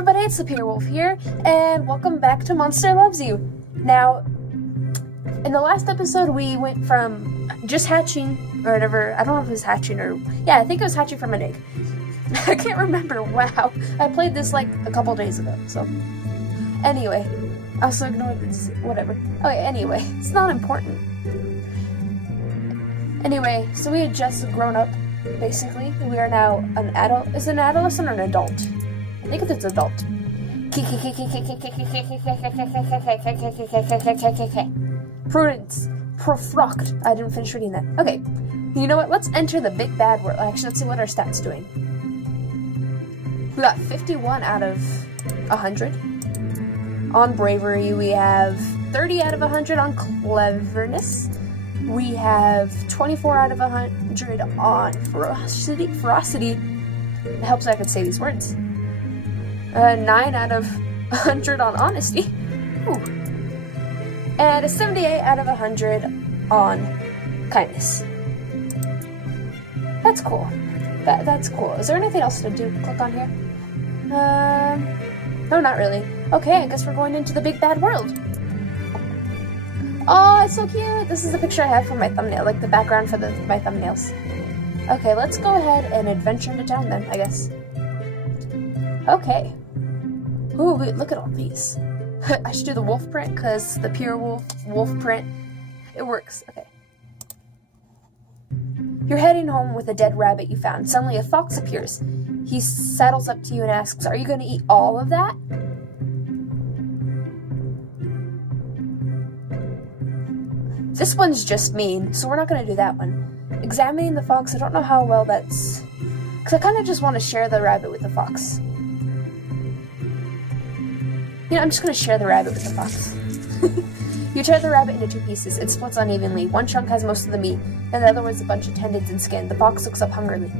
everybody, it's the Pure Wolf here, and welcome back to Monster Loves You. Now, in the last episode, we went from just hatching, or whatever, I don't know if it was hatching or, yeah, I think it was hatching from an egg. I can't remember, wow, I played this like a couple days ago, so, anyway, I also ignored this, whatever. Okay, anyway, it's not important. Anyway, so we had just grown up, basically. We are now an adult. Is it an adolescent or an adult? I think it's adult. Prudence. Profrocked. I didn't finish reading that. Okay. You know what? Let's enter the big bad world. Actually, let's see what our stats doing. We got 51 out of 100. On bravery, we have 30 out of 100 on cleverness. We have 24 out of 100 on ferocity. It helps I can say these words. 9 out of 100 on honesty. Ooh. And a 78 out of 100 on kindness. That's cool. That's cool. Is there anything else to do? Click on here. No, not really. Okay, I guess we're going into the big bad world. Oh, it's so cute! This is the picture I have for my thumbnail, like the background for my thumbnails. Okay, let's go ahead and adventure into town then, I guess. Okay. Ooh, wait, look at all these. I should do the wolf print, because the pure wolf print, it works. Okay. You're heading home with a dead rabbit you found. Suddenly a fox appears. He saddles up to you and asks, "Are you going to eat all of that?" This one's just mean, so we're not going to do that one. Examining the fox, I don't know how well that's... Because I kind of just want to share the rabbit with the fox. You know, I'm just going to share the rabbit with the fox. You tear the rabbit into 2 pieces. It splits unevenly. One chunk has most of the meat, and the other was a bunch of tendons and skin. The fox looks up hungrily.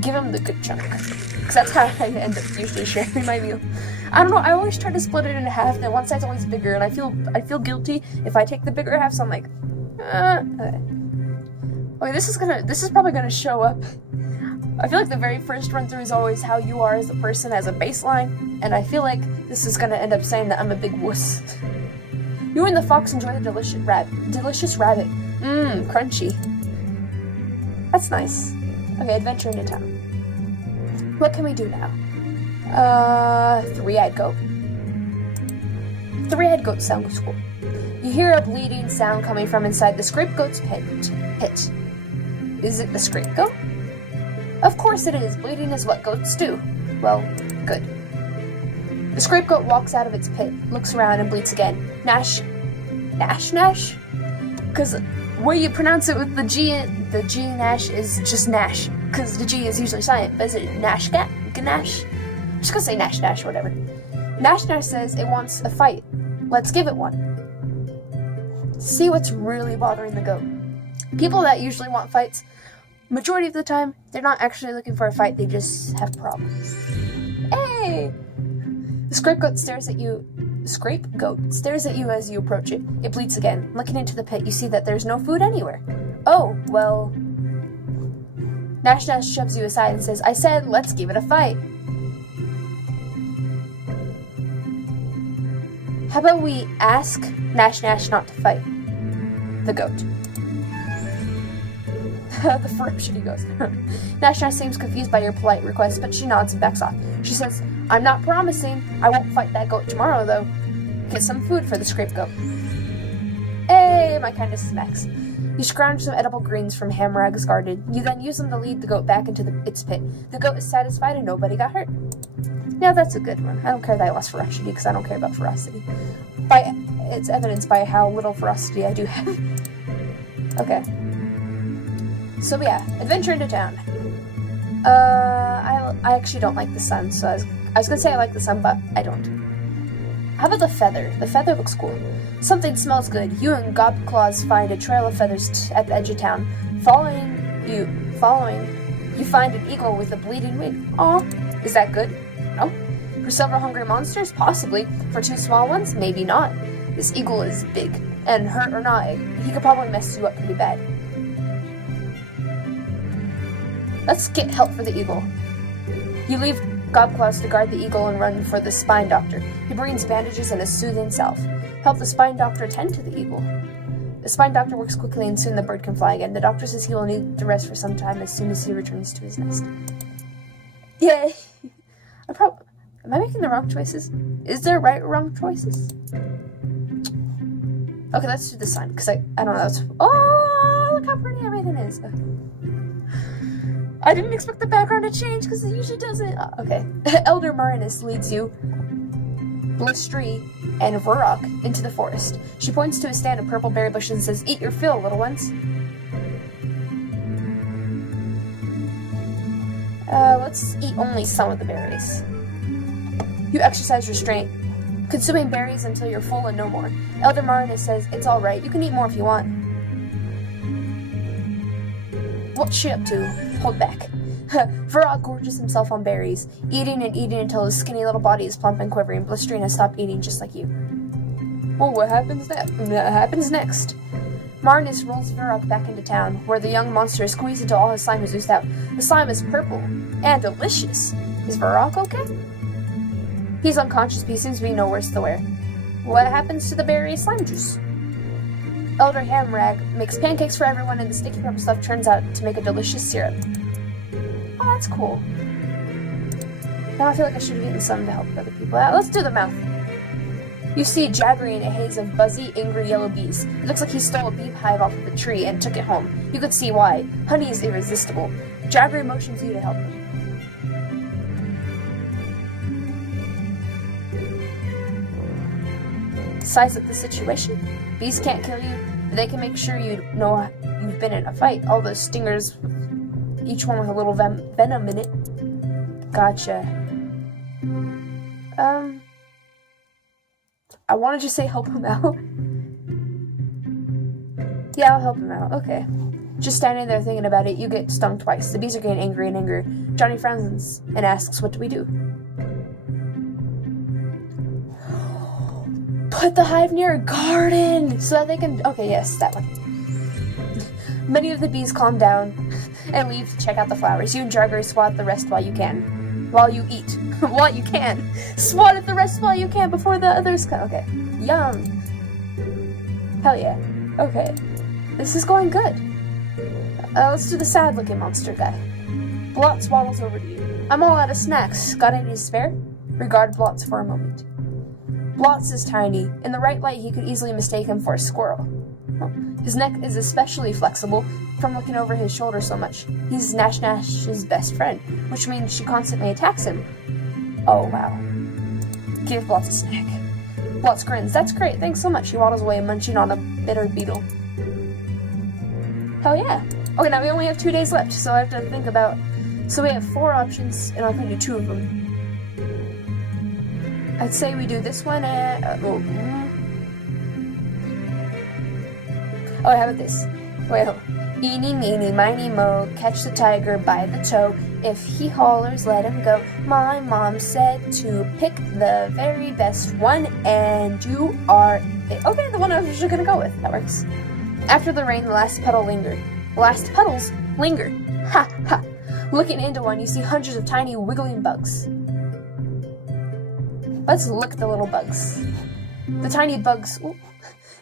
Give him the good chunk. Because that's how I end up usually sharing my meal. I don't know, I always try to split it into half, and one side's always bigger, and I feel guilty if I take the bigger half, so I'm like, okay, this is probably gonna show up. I feel like the very first run through is always how you are as a person as a baseline, and I feel like this is gonna end up saying that I'm a big wuss. You and the fox enjoy the delicious rabbit. Mmm, crunchy. That's nice. Okay, adventure into town. What can we do now? Three-eyed goat. Three-eyed goat sounds cool. You hear a bleeding sound coming from inside the scapegoat's pit. Is it the scapegoat? Of course it is. Bleeding is what goats do. Well, good. The scapegoat walks out of its pit, looks around, and bleats again. Nash? Because where you pronounce it with the G Nash is just Nash. Because the G is usually silent. But is it Nashgat? Ganash? I'm just gonna say Nash, whatever. Nash says it wants a fight. Let's give it one. See what's really bothering the goat. People that usually want fights, majority of the time, they're not actually looking for a fight, they just have problems. Hey! The scapegoat stares at you as you approach it. It bleats again. Looking into the pit, you see that there's no food anywhere. Oh, well... Nash shoves you aside and says, "I said, let's give it a fight." How about we ask Nash not to fight? The goat. The ferocity goes. Nash seems confused by your polite request, but she nods and backs off. She says, "I'm not promising. I won't fight that goat tomorrow, though. Get some food for the scapegoat." Hey, my kindness is max. You scrounge some edible greens from Hamrag's garden. You then use them to lead the goat back into its pit. The goat is satisfied and nobody got hurt. Now that's a good one. I don't care that I lost ferocity because I don't care about ferocity. It's evidenced by how little ferocity I do have. Okay. So yeah, adventure into town. I actually don't like the sun, so I was gonna say I like the sun, but I don't. How about the feather? The feather looks cool. Something smells good. You and Gobclaws find a trail of feathers at the edge of town. Following, you find an eagle with a bleeding wing. Aw, is that good? No. For several hungry monsters? Possibly. For 2 small ones? Maybe not. This eagle is big, and hurt or not, he could probably mess you up pretty bad. Let's get help for the eagle. You leave Gob claws to guard the eagle and run for the spine doctor. He brings bandages and a soothing salve. Help the spine doctor tend to the eagle. The spine doctor works quickly and soon the bird can fly again. The doctor says he will need to rest for some time as soon as he returns to his nest. Yay! Am I making the wrong choices? Is there right or wrong choices? Okay, let's do this sign, because I don't know. Oh, look how pretty everything is. I didn't expect the background to change, because it usually doesn't. Okay. Elder Marinus leads you, Blistry, and Verok into the forest. She points to a stand of purple berry bushes and says, "Eat your fill, little ones." Let's eat only some of the berries. You exercise restraint, consuming berries until you're full and no more. Elder Marinus says, "It's alright, you can eat more if you want." What's she up to? Hold back. Verok gorges himself on berries, eating and eating until his skinny little body is plump and quivering. Blistering has stopped eating just like you. Well, what happens next? Marinus rolls Verok back into town, where the young monster is squeezed until all his slime is oozed out. The slime is purple and delicious. Is Verok okay? He's unconscious, but he seems to be no worse the wear. What happens to the berry slime juice? Elder Hamrag makes pancakes for everyone, and the sticky purple stuff turns out to make a delicious syrup. Oh, that's cool. Now I feel like I should have eaten some to help other people out. Let's do the mouth. You see Jaggery in a haze of buzzy, angry yellow bees. It looks like he stole a beehive off of a tree and took it home. You could see why. Honey is irresistible. Jaggery motions you to help him. Size up the situation. Bees can't kill you, but they can make sure you know you've been in a fight. All those stingers, each one with a little venom in it. Gotcha. I wanted to say help him out. Yeah, I'll help him out. Okay. Just standing there thinking about it, you get stung twice. The bees are getting angry and angrier. Johnny frowns and asks, "What do we do?" Put the hive near a garden so that they can... Okay, yes, that one. Many of the bees calm down and leave to check out the flowers. You and Jaggery swat the rest while you can. While you eat. While you can. Swat at the rest while you can before the others come. Okay. Yum. Hell yeah. Okay. This is going good. Let's do the sad-looking monster guy. Blotz waddles over to you. "I'm all out of snacks. Got any to spare?" Regard Blotz for a moment. Blotz is tiny. In the right light, he could easily mistake him for a squirrel. His neck is especially flexible from looking over his shoulder so much. He's Nash's best friend, which means she constantly attacks him. Oh, wow. Give Blotz a snack. Blotz grins. "That's great, thanks so much." He waddles away, munching on a bitter beetle. Hell yeah. Okay, now we only have 2 days left, so I have to think about... So we have 4 options, and I can do 2 of them. I'd say we do this one and... how about this? Wait, hold on. "Eeny, meeny, miny, moe, catch the tiger by the toe. If he hollers, let him go. My mom said to pick the very best one, and you are it." Okay, the one I was usually gonna go with. That works. After the rain, the last puddle lingered. The last puddles linger. Ha, ha. Looking into one, you see hundreds of tiny wiggling bugs. Let's look at the little bugs. The tiny bugs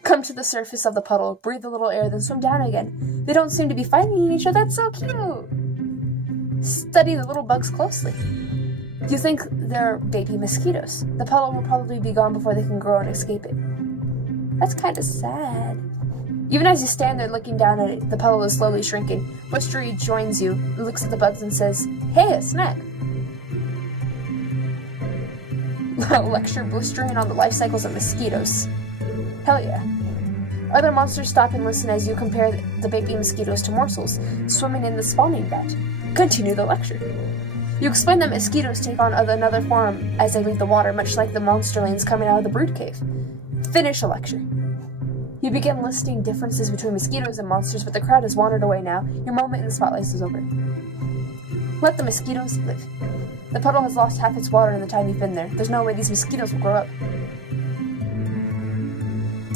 come to the surface of the puddle, breathe a little air, then swim down again. They don't seem to be fighting each other. That's so cute. Study the little bugs closely. You think they're baby mosquitoes. The puddle will probably be gone before they can grow and escape it. That's kind of sad. Even as you stand there looking down at it, the puddle is slowly shrinking. Blistery joins you, looks at the bugs and says, "Hey, a snack." Lecture Blistering on the life cycles of mosquitoes. Hell yeah. Other monsters stop and listen as you compare the baby mosquitoes to morsels, swimming in the spawning vat. Continue the lecture. You explain that mosquitoes take on another form as they leave the water, much like the monsterlings coming out of the brood cave. Finish a lecture. You begin listing differences between mosquitoes and monsters, but the crowd has wandered away now. Your moment in the spotlight is over. Let the mosquitoes live. The puddle has lost half its water in the tiny fin there. There's no way these mosquitoes will grow up.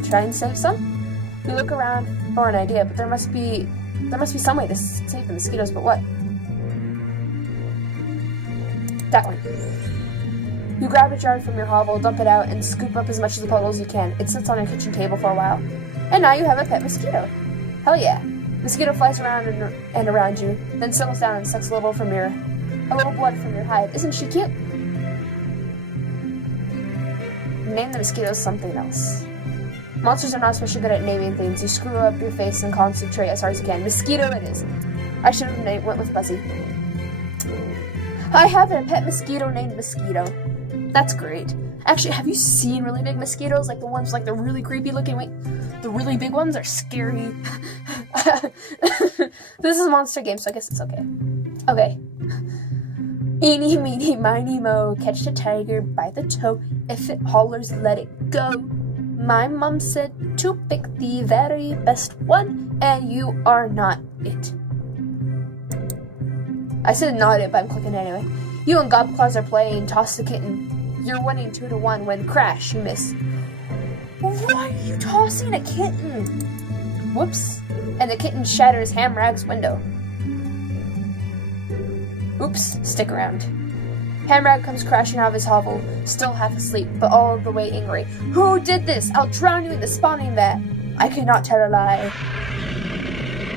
Try and save some? You look around for an idea, but there must be some way to save the mosquitoes, but what? That one. You grab a jar from your hovel, dump it out, and scoop up as much of the puddle as you can. It sits on your kitchen table for a while. And now you have a pet mosquito. Hell yeah. Mosquito flies around and around you, then settles down and sucks a little blood from your hide. Isn't she cute? Name the mosquito something else. Monsters are not especially good at naming things. You screw up your face and concentrate as hard as you can. Mosquito it is. I should have went with Buzzy. I have a pet mosquito named Mosquito. That's great. Actually, have you seen really big mosquitoes? Like the ones, like the really creepy looking, the really big ones are scary. This is a monster game, so I guess it's okay. Okay. Eeny, meeny, miny, moe, catch the tiger by the toe. If it hollers, let it go. My mom said to pick the very best one, and you are not it. I said not it, but I'm clicking anyway. You and Gobclaws are playing Toss the Kitten. You're winning 2-1 when crash, you miss. Why are you tossing a kitten? Whoops. And the kitten shatters Hamrag's window. Oops, stick around. Hamrag comes crashing out of his hovel, still half asleep, but all the way angry. Who did this? I'll drown you in the spawning vat. I cannot tell a lie.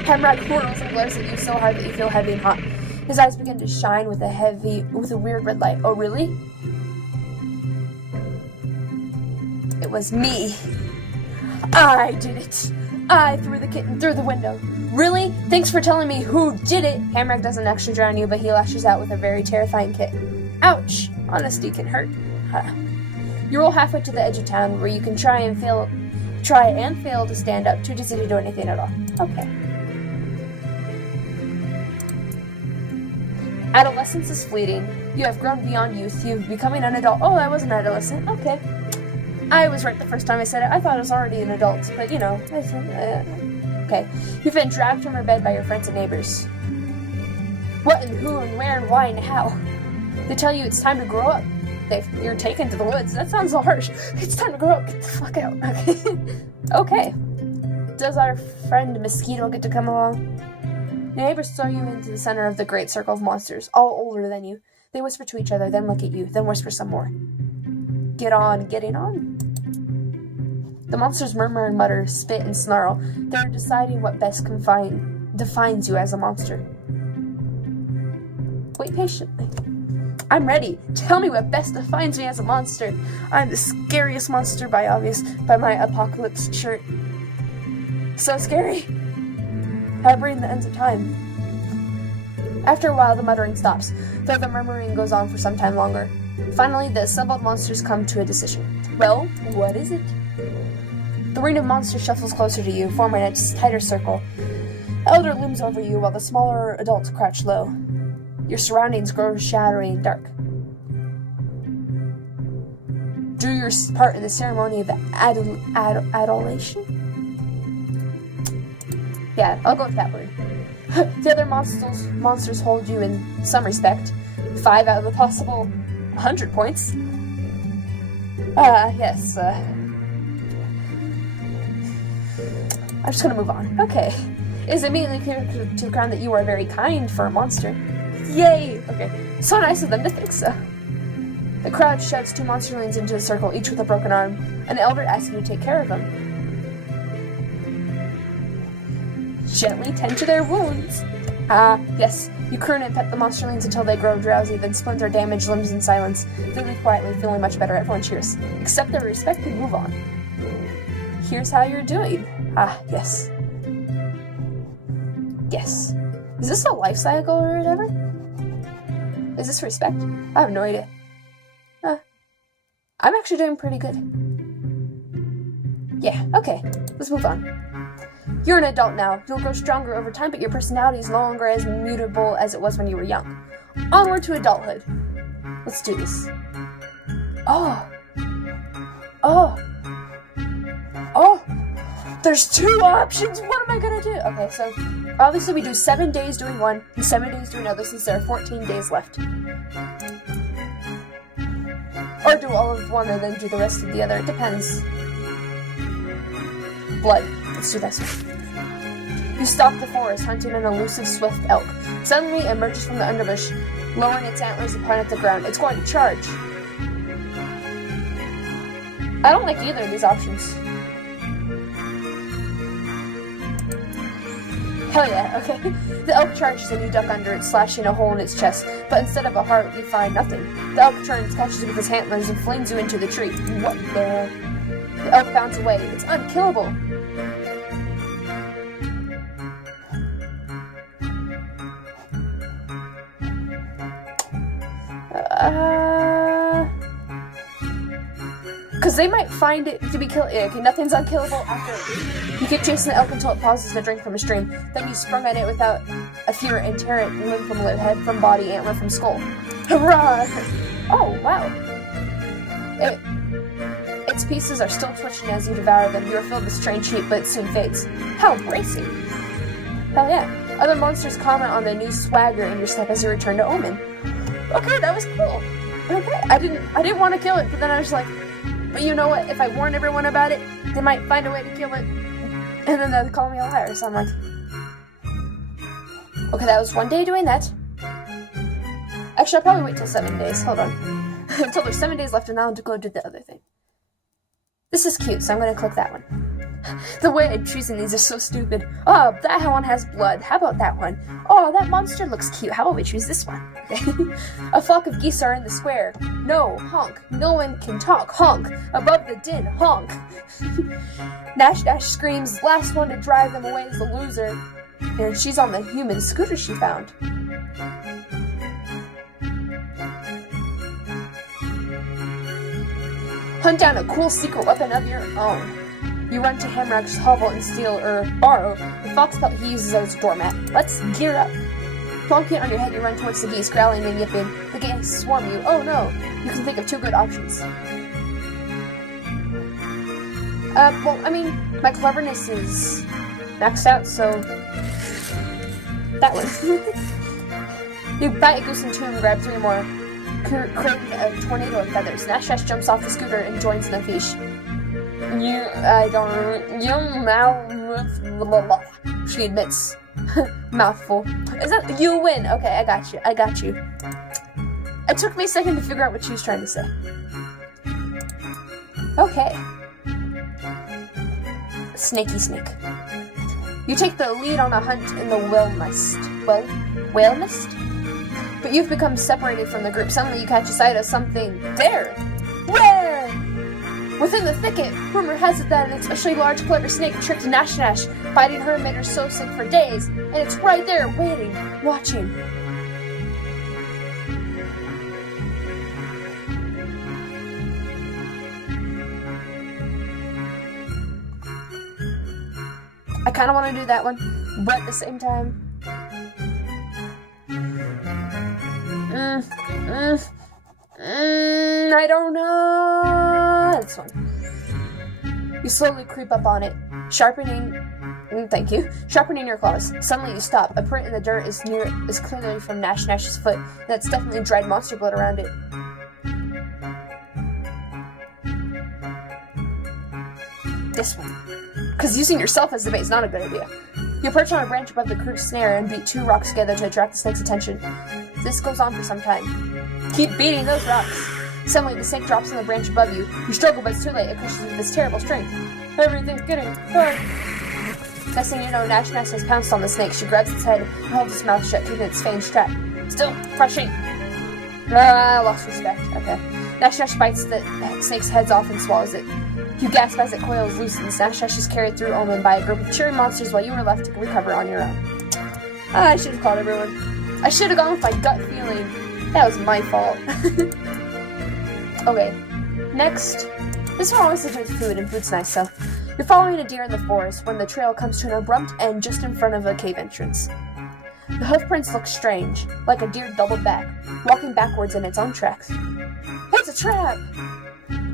Hamrag whirls and glares at you so hard that you feel heavy and hot. His eyes begin to shine with a weird red light. Oh, really? It was me. I did it. I threw the kitten through the window. Really? Thanks for telling me who did it. Hamrag doesn't actually drown you, but he lashes out with a very terrifying kick. Ouch. Honesty can hurt. Huh. You roll halfway to the edge of town where you can try and fail to stand up. Too dizzy to do anything at all. Okay. Adolescence is fleeting. You have grown beyond youth. You're becoming an adult. Oh, I was an adolescent. Okay. I was right the first time I said it. I thought I was already an adult, but you know. Okay. You've been dragged from your bed by your friends and neighbors. What and who and where and why and how. They tell you it's time to grow up. You're taken to the woods. That sounds so harsh. It's time to grow up. Get the fuck out. Okay. Okay. Does our friend Mosquito get to come along? The neighbors throw you into the center of the great circle of monsters, all older than you. They whisper to each other, then look at you, then whisper some more. Get on, getting on. The monsters murmur and mutter, spit and snarl. They're deciding what best defines you as a monster. Wait patiently. I'm ready. Tell me what best defines me as a monster. I'm the scariest monster by my apocalypse shirt. So scary. I bring the ends of time. After a while, the muttering stops, though the murmuring goes on for some time longer. Finally, the assembled monsters come to a decision. Well, what is it? The ring of monsters shuffles closer to you, forming a tighter circle. Elder looms over you while the smaller adults crouch low. Your surroundings grow shadowy and dark. Do your part in the ceremony of adulation? Yeah, I'll go with that word. The other monsters hold you in some respect. 5 out of the possible 100 points. Yes. I'm just gonna move on. Okay. It is immediately clear to the crowd that you are very kind for a monster. Yay! Okay. So nice of them to think so. The crowd shoves 2 monsterlings into a circle, each with a broken arm. An elder asks you to take care of them. Gently tend to their wounds. Yes. You croon and pet the monsterlings until they grow drowsy, then splinter damaged limbs in silence. They leave quietly, feeling much better. Everyone cheers. Accept their respect and move on. Here's how you're doing. Yes. Yes. Is this a life cycle or whatever? Is this respect? I have no idea. I'm actually doing pretty good. Yeah, okay. Let's move on. You're an adult now. You'll grow stronger over time, but your personality is no longer as mutable as it was when you were young. Onward to adulthood. Let's do this. Oh. There's 2 options. What am I gonna do? Okay, so obviously we do 7 days doing one and 7 days doing another since there are 14 days left. Or do all of one and then do the rest of the other. It depends. Blood. Let's do this one. You stalk the forest, hunting an elusive swift elk. Suddenly, it emerges from the underbush, lowering its antlers and pointing at the ground. It's going to charge. I don't like either of these options. Hell yeah, okay. The elk charges and you duck under it, slashing a hole in its chest. But instead of a heart, you find nothing. The elk turns, catches you with his antlers, and flings you into the tree. What the? The elk bounds away. It's unkillable. Because they might find it to be killable. Okay, nothing's unkillable after you keep chasing the elk until it pauses to drink from a stream. Then you sprung at it without a fear and tear it limb from limb, head from body, antler from skull. Hurrah! Oh, wow. Its pieces are still twitching as you devour them. You are filled with strange heat, but it soon fades. How bracing! Hell yeah. Other monsters comment on the new swagger in your step as you return to Omen. Okay, that was cool. Okay, I didn't want to kill it, but then I was like, but you know what? If I warn everyone about it, they might find a way to kill it, and then they'll call me a liar. So I'm like, okay, that was one day doing that. Actually, I'll probably wait till 7 days. Hold on, until there's 7 days left, and I'll go do the other thing. This is cute, so I'm gonna click that one. The way I'm choosing these is so stupid. Oh, that one has blood. How about that one? Oh, that monster looks cute. How about we choose this one? Okay. A flock of geese are in the square. No, honk. No one can talk. Honk. Above the din. Honk. Nash Dash screams. Last one to drive them away is the loser. And she's on the human scooter she found. Hunt down a cool secret weapon of your own. You run to Hamrock's hovel and steal or borrow the fox pelt he uses as a doormat. Let's gear up. Plonking it on your head, you run towards the geese, growling and yipping. The geese swarm you. Oh no! You can think of two good options. Well, I mean, my cleverness is maxed out, so that one. You bite a goose in two and grab three more, creating a tornado of feathers. Nash Dash jumps off the scooter and joins the fish. She admits. Mouthful. Is that, you win. Okay, I got you. It took me a second to figure out what she was trying to say. Okay. Snaky snake. You take the lead on a hunt in the whale mist? But you've become separated from the group. Suddenly you catch a sight of something there. Where? Within the thicket, rumor has it that an especially large, clever snake tricked Nash Nash. Fighting her made her so sick for days, and it's right there, waiting, watching. I kind of want to do that one, but at the same time, I don't know. This one. You slowly creep up on it, sharpening your claws. Suddenly you stop. A print in the dirt is clearly from Nash Nash's foot. That's definitely dried monster blood around it. This one. Because using yourself as the bait is not a good idea. You perch on a branch above the crude snare and beat two rocks together to attract the snake's attention. This goes on for some time. Keep beating those rocks. Suddenly, the snake drops on the branch above you. You struggle, but it's too late. It crushes with this terrible strength. Everything's getting hard. Next thing you know, Nash Nash has pounced on the snake. She grabs its head and holds its mouth shut, keeping its fangs trapped. Still crushing. I lost respect. Okay. Nash Nash bites the snake's head off and swallows it. You gasp as it coils loose, and Nash Nash is carried through Omen by a group of cheering monsters while you are left to recover on your own. I should have called everyone. I should have gone with my gut feeling. That was my fault. Okay, next. This one always starts with food, and food's nice, so. You're following a deer in the forest when the trail comes to an abrupt end just in front of a cave entrance. The hoofprints look strange, like a deer doubled back, walking backwards in its own tracks. It's a trap!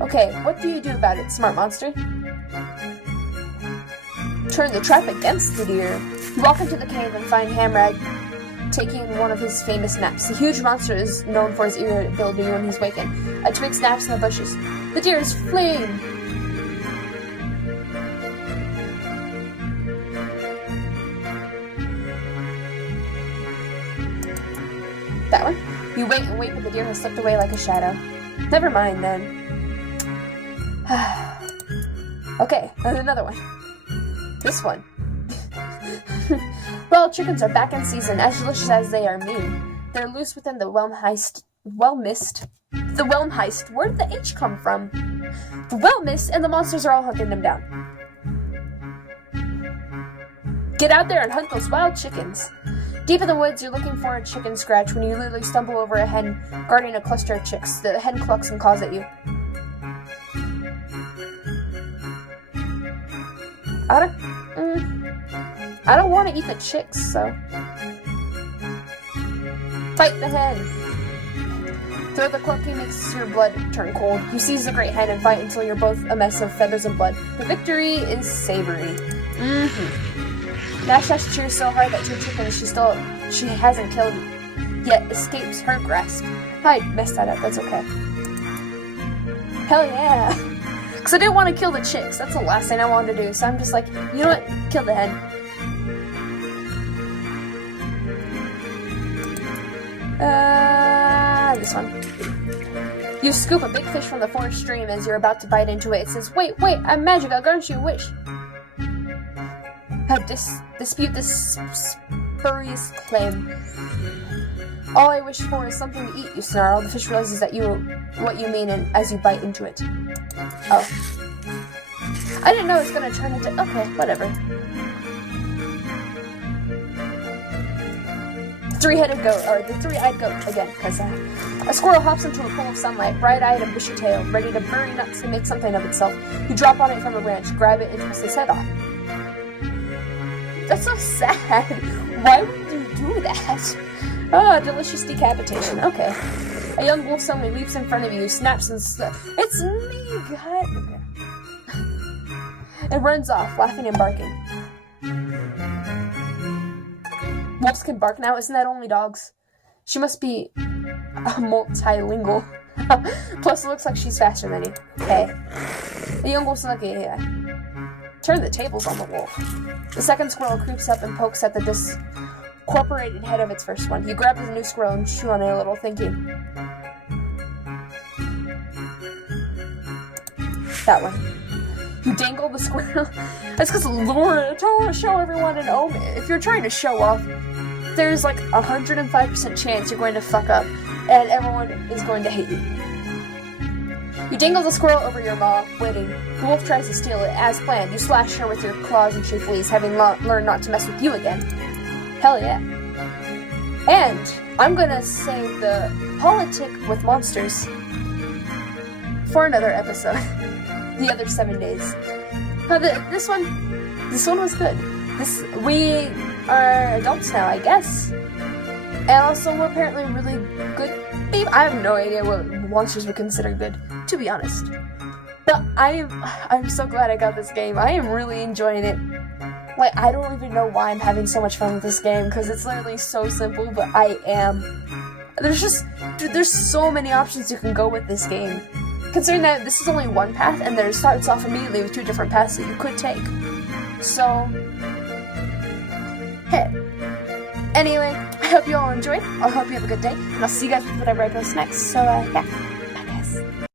Okay, what do you do about it, smart monster? Turn the trap against the deer. You walk into the cave and find Hamrag taking one of his famous naps. The huge monster is known for his irritability when he's wakened. A twig snaps in the bushes. The deer is fleeing! That one. You wait and wait, but the deer has slipped away like a shadow. Never mind, then. Okay, and another one. This one. Well, chickens are back in season, as delicious as they are mean. They're loose within the Whelmheist. The Whelmheist. Where did the H come from? The Whelmist, and the monsters are all hunting them down. Get out there and hunt those wild chickens. Deep in the woods, you're looking for a chicken scratch when you literally stumble over a hen guarding a cluster of chicks. The hen clucks and caws at you. I don't want to eat the chicks, so... Fight the hen! Throw the clucking makes your blood turn cold. You seize the great hen and fight until you're both a mess of feathers and blood. The victory is savory. Nash cheers so hard that two chickens she hasn't killed yet escapes her grasp. I messed that up, that's okay. Hell yeah! Because I didn't want to kill the chicks, that's the last thing I wanted to do, so I'm just like, you know what, kill the hen. This one. You scoop a big fish from the forest stream as you're about to bite into it. It says, wait, I'm magic, I'll grant you a wish. Dispute this spurious claim. All I wish for is something to eat, you snarl. The fish realizes that what you mean and as you bite into it. Oh. I didn't know it was gonna turn into... Okay, whatever. Three-headed goat, or the three-eyed goat again, because a squirrel hops into a pool of sunlight, bright-eyed and bushy-tailed, ready to bury nuts and make something of itself. You drop on it from a branch, grab it, and twist its head off. That's so sad. Why would you do that? Oh, delicious decapitation. Okay. A young wolf suddenly leaps in front of you, snaps and It's me, God. Okay. It runs off, laughing and barking. Wolves can bark now, isn't that only dogs? She must be multilingual. Plus, it looks like she's faster than you. Hey. The young wolf's like, yeah. Turn the tables on the wolf. The second squirrel creeps up and pokes at the discorporated head of its first one. You grab the new squirrel and chew on it a little, thinking. That one. You dangle the squirrel. That's because Laura told to show everyone an omen. If you're trying to show off, there's like 105% chance you're going to fuck up, and everyone is going to hate you. You dangle the squirrel over your maw, waiting. The wolf tries to steal it. As planned, you slash her with your claws and she flees, having learned not to mess with you again. Hell yeah. And I'm gonna save the politic with monsters for another episode. The other 7 days. This one was good. We are adults now, I guess. And also, we're apparently really good. I have no idea what monsters would consider good, to be honest. But I'm so glad I got this game. I am really enjoying it. Like, I don't even know why I'm having so much fun with this game, because it's literally so simple, but I am. There's so many options you can go with this game. Considering that this is only one path, and there starts off immediately with 2 different paths that you could take. So, hey. Anyway, I hope you all enjoyed. I hope you have a good day, and I'll see you guys with whatever I post next. So, yeah.